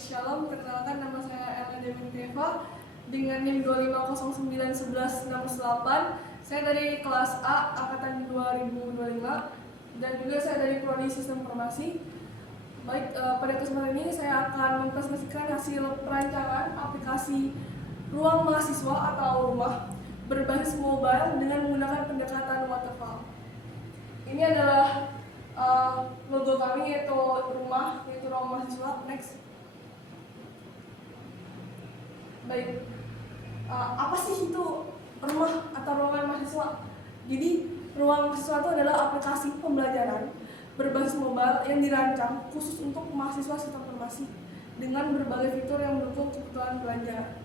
Shalom, perkenalkan nama saya Elna Dewi Teva dengan NIM 25091168. Saya dari kelas A angkatan 2025 dan juga saya dari Prodi Sistem Informasi. Baik, pada kesempatan ini saya akan mempresentasikan hasil perancangan aplikasi ruang mahasiswa atau rumah berbasis mobile dengan menggunakan pendekatan waterfall. Ini adalah logo kami, yaitu ruang mahasiswa. Next. Baik, apa sih itu rumah atau ruangan mahasiswa? Jadi ruang mahasiswa itu adalah aplikasi pembelajaran berbasis mobile yang dirancang khusus untuk mahasiswa sistem informasi dengan berbagai fitur yang mendukung kebutuhan belajar.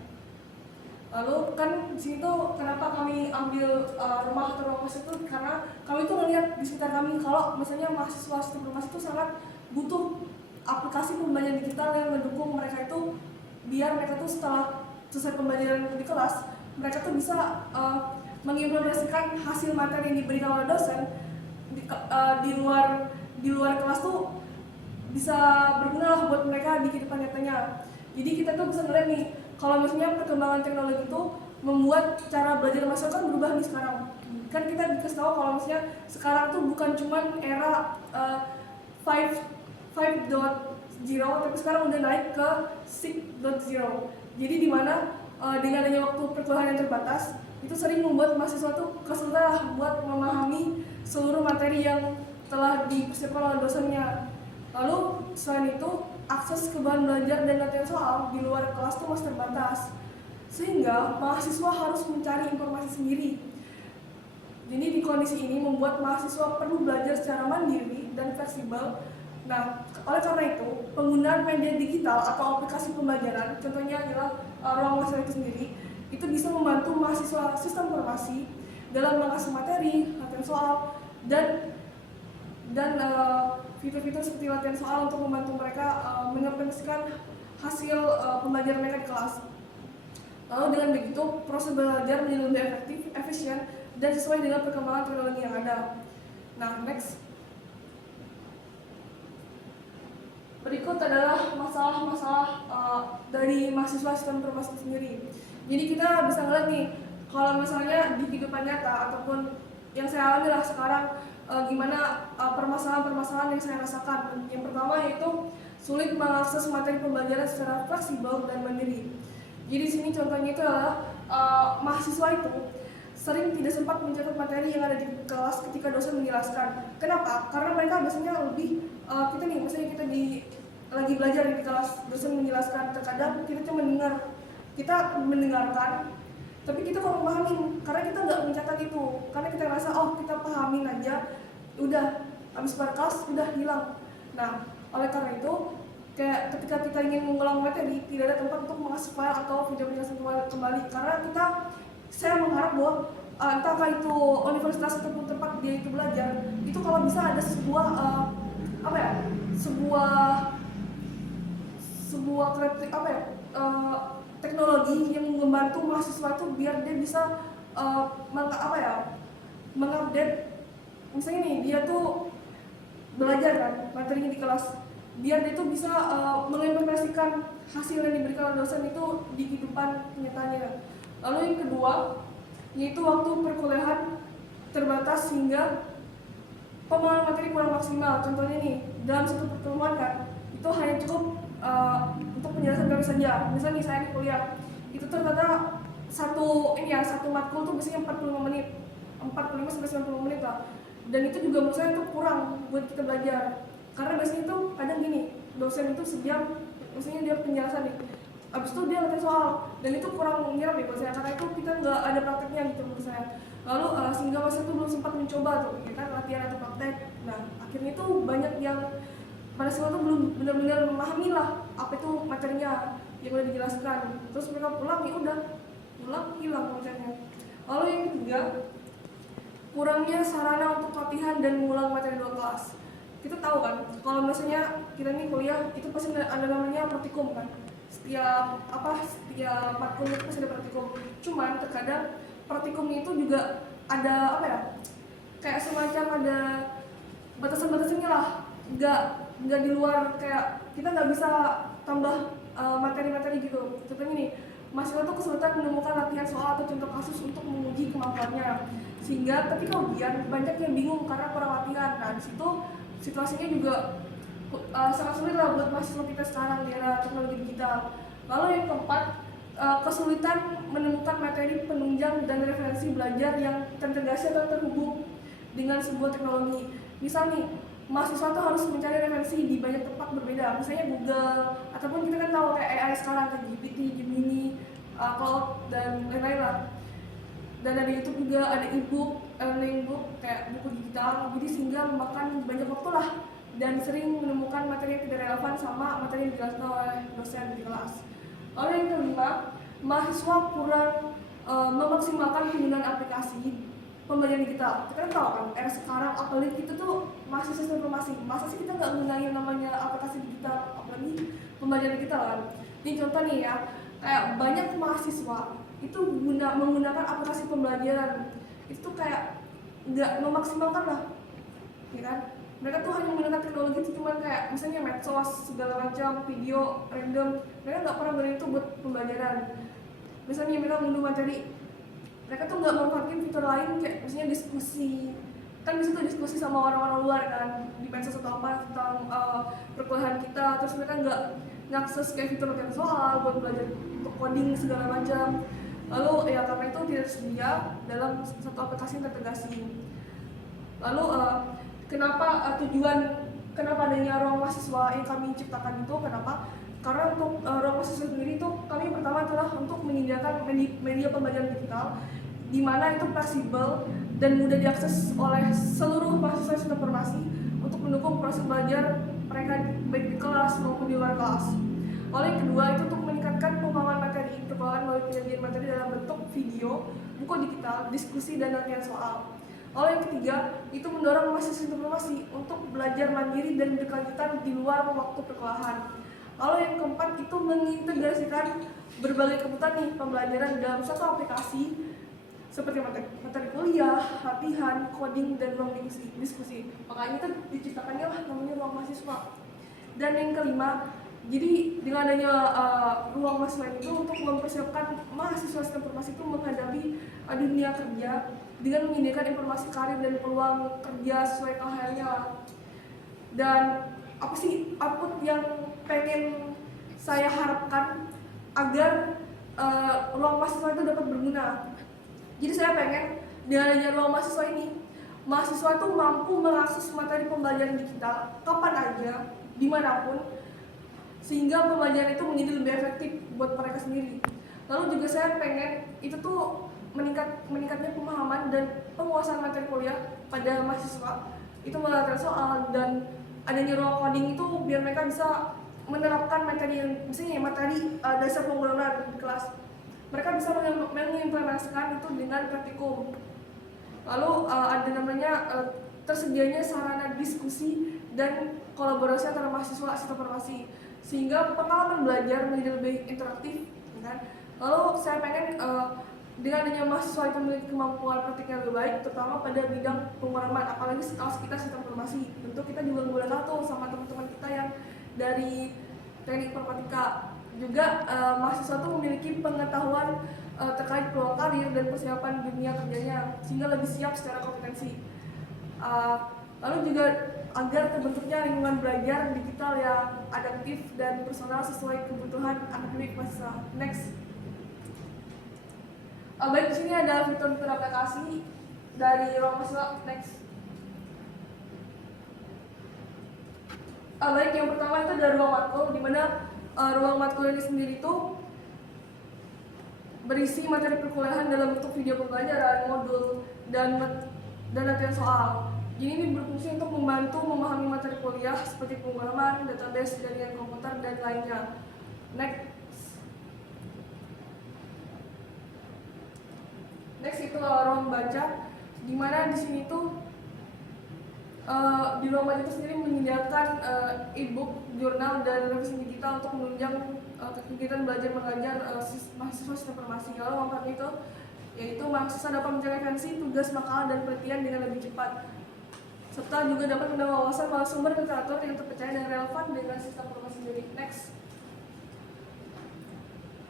Lalu kan di sini tuh kenapa kami ambil rumah atau ruang mahasiswa itu karena kami tuh melihat di sekitar kami kalau misalnya mahasiswa sistem informasi itu sangat butuh aplikasi pembelajaran digital yang mendukung mereka itu biar mereka tuh setelah selesai pembelajaran di kelas, mereka tuh bisa mengimplementasikan hasil materi yang diberikan oleh dosen di luar kelas tuh bisa berguna lah buat mereka di kehidupan nyatanya. Jadi kita tuh bisa ngeliat nih, kalau misalnya perkembangan teknologi itu membuat cara belajar masyarakat kan berubah nih sekarang. Kan kita dikasih tahu kalau misalnya sekarang tuh bukan cuman era 5.0, tapi sekarang udah naik ke 6.0. Jadi di mana dengan adanya waktu perkuliahan yang terbatas, itu sering membuat mahasiswa tuh kesulitan buat memahami seluruh materi yang telah dipersiapkan oleh dosennya. Lalu selain itu, akses ke bahan belajar dan latihan soal di luar kelas tuh masih terbatas, sehingga mahasiswa harus mencari informasi sendiri. Jadi di kondisi ini membuat mahasiswa perlu belajar secara mandiri dan fleksibel. Nah, oleh karena itu, penggunaan media digital atau aplikasi pembelajaran, contohnya adalah ruang mahasiswa itu sendiri, itu bisa membantu mahasiswa sistem informasi dalam mengakses materi, latihan soal, dan fitur-fitur seperti latihan soal untuk membantu mereka mengimplementasikan hasil pembelajaran mereka di kelas. Lalu dengan begitu, proses belajar menjadi lebih efektif, efisien, dan sesuai dengan perkembangan teknologi yang ada. Nah, next. Berikut adalah masalah-masalah dari mahasiswa sistem informasi sendiri. Jadi kita bisa ngeliat nih, kalau misalnya di kehidupan nyata ataupun yang saya alami lah sekarang, gimana permasalahan-permasalahan yang saya rasakan. Yang pertama yaitu sulit mengakses materi pembelajaran secara fleksibel dan mandiri. Jadi di sini contohnya itu adalah mahasiswa itu sering tidak sempat mencatat materi yang ada di kelas ketika dosen menjelaskan. Kenapa? Karena mereka biasanya lebih misalnya kita lagi belajar di kelas, dosen menjelaskan, terkadang kita cuma mendengarkan, tapi kita kurang pahami karena kita nggak mencatat itu, karena kita rasa kita pahamin aja, udah habis kelas udah hilang. Nah, oleh karena itu kayak ketika kita ingin mengulang materi, tidak ada tempat untuk mengakses file atau video penjelasan kembali, karena saya mengharap bahwa entahkah itu universitas ataupun tempat dia itu belajar, itu kalau bisa ada sebuah teknologi yang membantu mahasiswa itu biar dia bisa mengupdate. Misalnya nih, dia tuh belajar kan materinya di kelas, biar dia tuh bisa mengimplementasikan hasil yang diberikan oleh dosen itu di kehidupan nyatanya. Lalu yang kedua, yaitu waktu perkuliahan terbatas sehingga pemahaman materi kurang maksimal. Contohnya nih, dalam satu pertemuan kan, itu hanya cukup untuk penjelasan kami saja. Misalnya saya di kuliah, itu ternyata satu matkul tuh biasanya 45 menit, 45-90 menit lah. Dan itu juga menurut saya itu kurang buat kita belajar. Karena biasanya itu kadang gini, dosen itu sejam, misalnya dia penjelasan nih, abis itu dia latihan soal, dan itu kurang menyiram ya buat saya, karena itu kita nggak ada prakteknya gitu menurut saya. Lalu sehingga masa itu belum sempat mencoba tuh, ya kan, latihan atau praktek. Nah, akhirnya itu banyak yang pada saat itu belum benar-benar memahami lah apa itu materinya yang udah dijelaskan. Terus mereka pulang, ya udah pulang hilang materinya. Lalu yang ketiga, kurangnya sarana untuk latihan dan mengulang materi dua kelas. Kita tahu kan, kalau misalnya kita nih kuliah, itu pasti ada namanya praktikum kan. Setiap matkul itu pasti ada praktikum. Cuman terkadang praktikum itu juga ada kayak semacam ada batasan-batasannya lah. Nggak di luar kayak kita nggak bisa tambah materi-materi gitu. Contohnya nih, mahasiswa tuh kesulitan menemukan latihan soal atau contoh kasus untuk menguji kemampuannya, sehingga ketika ujian banyak yang bingung karena kurang latihan. Nah, di situ situasinya juga sangat sulit lah buat mahasiswa kita sekarang di era teknologi digital. Lalu yang keempat, kesulitan menemukan materi penunjang dan referensi belajar yang terintegrasi atau terhubung dengan sebuah teknologi. Misal nih, mahasiswa tuh harus mencari referensi di banyak tempat berbeda, misalnya Google, ataupun kita kan tahu kayak AI sekarang, kayak GPT, Gemini, Claude, dan lain-lain lah. Dan ada YouTube juga, ada e-book, learning book, kayak buku digital, jadi sehingga memakan banyak waktu lah dan sering menemukan materi yang tidak relevan sama materi yang dijelaskan oleh dosen di kelas. Lalu yang kelima, mahasiswa kurang memaksimalkan penggunaan aplikasi pembelajaran digital. Kita kan tahu kan, era sekarang apalagi kita tuh masih sistem informasi, masa sih kita nggak gunain namanya aplikasi digital, apalagi pembelajaran digital kan. Ini contoh nih ya, kayak banyak mahasiswa itu menggunakan aplikasi pembelajaran itu kayak nggak memaksimalkan lah, ya kan? Mereka tuh hanya menggunakan teknologi itu cuma kayak misalnya medsos segala macam, video random. Mereka nggak pernah gunain itu buat pembelajaran. Misalnya mereka mengunduh materi, mereka tuh nggak memanfaatkan fitur lain kayak misalnya diskusi. Kan bisa tuh diskusi sama orang-orang luar kan di medsos atau apa tentang perkuliahan kita. Terus mereka nggak ngakses kayak fitur latihan soal buat belajar untuk coding segala macam. Lalu ya karena itu tidak tersedia dalam satu aplikasi yang terintegrasi. Lalu kenapa adanya ruang mahasiswa yang kami ciptakan itu, kenapa? Karena untuk ruang mahasiswa sendiri itu kami pertama adalah untuk menyediakan media pembelajaran digital di mana itu fleksibel dan mudah diakses oleh seluruh mahasiswa sistem informasi untuk mendukung proses belajar mereka baik di kelas maupun di luar kelas. Lalu yang kedua itu untuk meningkatkan pemahaman materi perkuliahan melalui penyajian materi dalam bentuk video, buku digital, diskusi, dan latihan soal. Lalu yang ketiga itu mendorong mahasiswa informasi untuk belajar mandiri dan berkelanjutan di luar waktu perkuliahan. Lalu yang keempat itu mengintegrasikan berbagai kebutuhan nih pembelajaran dalam satu aplikasi seperti materi kuliah, latihan, coding, dan ruang diskusi. Makanya itu diciptakannya lah namanya ruang mahasiswa. Dan yang kelima, jadi dengan adanya ruang mahasiswa itu untuk mempersiapkan mahasiswa sistem informasi itu menghadapi dunia kerja dengan menyediakan informasi karir dan peluang kerja sesuai KHL-nya. Dan apa sih output yang pengen saya harapkan agar ruang mahasiswa itu dapat berguna. Jadi saya pengen dengan adanya ruang mahasiswa ini, mahasiswa itu mampu mengakses materi pembelajaran digital kapan aja, dimanapun, sehingga pembelajaran itu menjadi lebih efektif buat mereka sendiri. Lalu juga saya pengen itu tuh meningkatnya pemahaman dan penguasaan materi kuliah pada mahasiswa itu melalui soal dan adanya ruang coding itu biar mereka bisa menerapkan materi yang misalnya materi dasar penggunaan di kelas. Mereka bisa mengimplementasikan itu dengan praktikum. Lalu ada namanya tersedianya sarana diskusi dan kolaborasi antara mahasiswa sistem informasi sehingga pengalaman belajar menjadi lebih interaktif, kan? Lalu saya pengen dengan adanya mahasiswa itu memiliki kemampuan praktik yang lebih baik, terutama pada bidang penguraman, apalagi sekelas kita sistem informasi. Tentu kita juga boleh tahu tuh sama teman-teman kita yang dari teknik informatika. Juga mahasiswa itu memiliki pengetahuan terkait peluang karir dan persiapan dunia kerjanya sehingga lebih siap secara kompetensi. Lalu juga agar terbentuknya lingkungan belajar digital yang adaptif dan personal sesuai kebutuhan akademik mahasiswa. Next. Baik, di sini ada fitur-fitur aplikasi dari ruang mahasiswa. Next. Baik, yang pertama itu ada ruang matkul, di mana ruang matkul ini sendiri itu berisi materi perkuliahan dalam bentuk video pembelajaran, modul, dan latihan soal. Jadi ini berfungsi untuk membantu memahami materi kuliah seperti pengalaman, database, jaringan komputer, dan lainnya. Next itu ruang baca, di mana di sini tuh di ruang baca itu sendiri menyediakan e-book, jurnal, dan revisi digital untuk menunjang kegiatan belajar mengajar mahasiswa sistem informasi. Lalu manfaatnya itu yaitu mahasiswa dapat mencari referensi, tugas, makalah, dan penelitian dengan lebih cepat. serta juga dapat menambah wawasan melalui sumber literatur yang terpercaya dan relevan dengan sistem informasi sendiri. Next,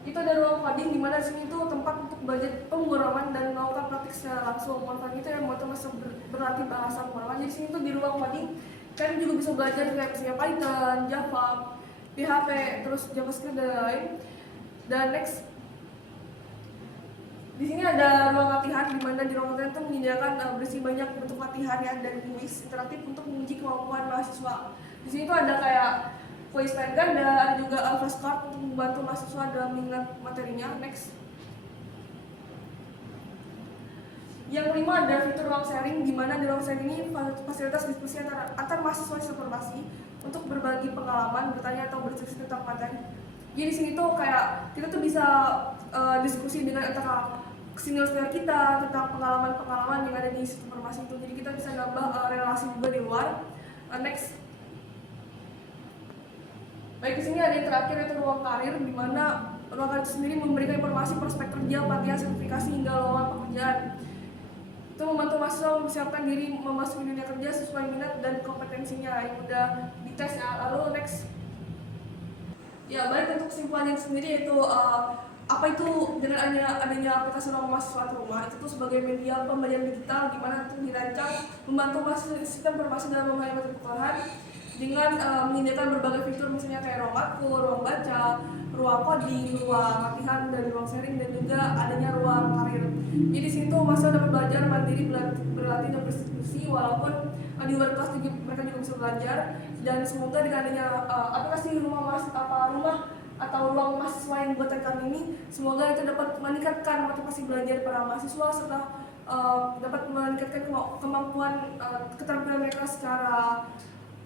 itu ada ruang coding di mana sini itu tempat untuk belajar pemrograman dan melakukan praktik secara langsung. Manfaat itu yang membuat masa berlatih bahasa pemrograman. Jadi sini tuh di ruang coding kalian juga bisa belajar kayak misalnya Python, Java, PHP, terus JavaScript dan lain-lain. Dan next, di sini ada ruang latihan di mana di ruang latihan itu menyediakan berisi banyak bentuk latihan ya dan kuis interaktif untuk menguji kemampuan mahasiswa. Di sini tuh ada kayak kuis pen ganda, ada juga flashcard untuk membantu mahasiswa dalam mengingat materinya. Next, yang kelima ada fitur ruang sharing, di mana di ruang sharing ini fasilitas diskusi antar mahasiswa informasi untuk berbagi pengalaman, bertanya atau berdiskusi tentang materi. Jadi di sini tuh kayak kita tuh bisa diskusi dengan antara senior-senior kita tentang pengalaman-pengalaman yang ada di sistem informasi itu. Jadi kita bisa nambah relasi juga di luar. Next, baik, di sini ada yang terakhir yaitu ruang karir, di mana ruang karir itu sendiri memberikan informasi prospek kerja, pelatihan, sertifikasi hingga lowongan pekerjaan. Itu membantu mahasiswa mempersiapkan diri memasuki dunia kerja sesuai minat dan kompetensinya yang udah dites ya. Lalu next, ya balik untuk kesimpulannya sendiri yaitu apa itu dengan adanya aplikasi ruang mahasiswa di rumah itu tuh sebagai media pembelajaran digital di mana itu dirancang membantu mahasiswa sistem informasi dalam memahami materi pelajaran dengan menyediakan berbagai fitur misalnya kayak ruang matkul, ruang baca, ruang coding, ruang latihan, dan ruang sharing, dan juga adanya ruang karir. Jadi situ mahasiswa dapat belajar mandiri, berlatih dan berdiskusi walaupun di luar kelas juga, mereka juga bisa belajar. Dan semoga dengan adanya aplikasi rumah atau ruang mahasiswa yang dibuat kami ini, semoga itu dapat meningkatkan motivasi belajar para mahasiswa serta dapat meningkatkan kemampuan keterampilan mereka secara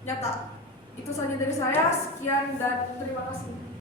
nyata. Itu saja dari saya, sekian dan terima kasih.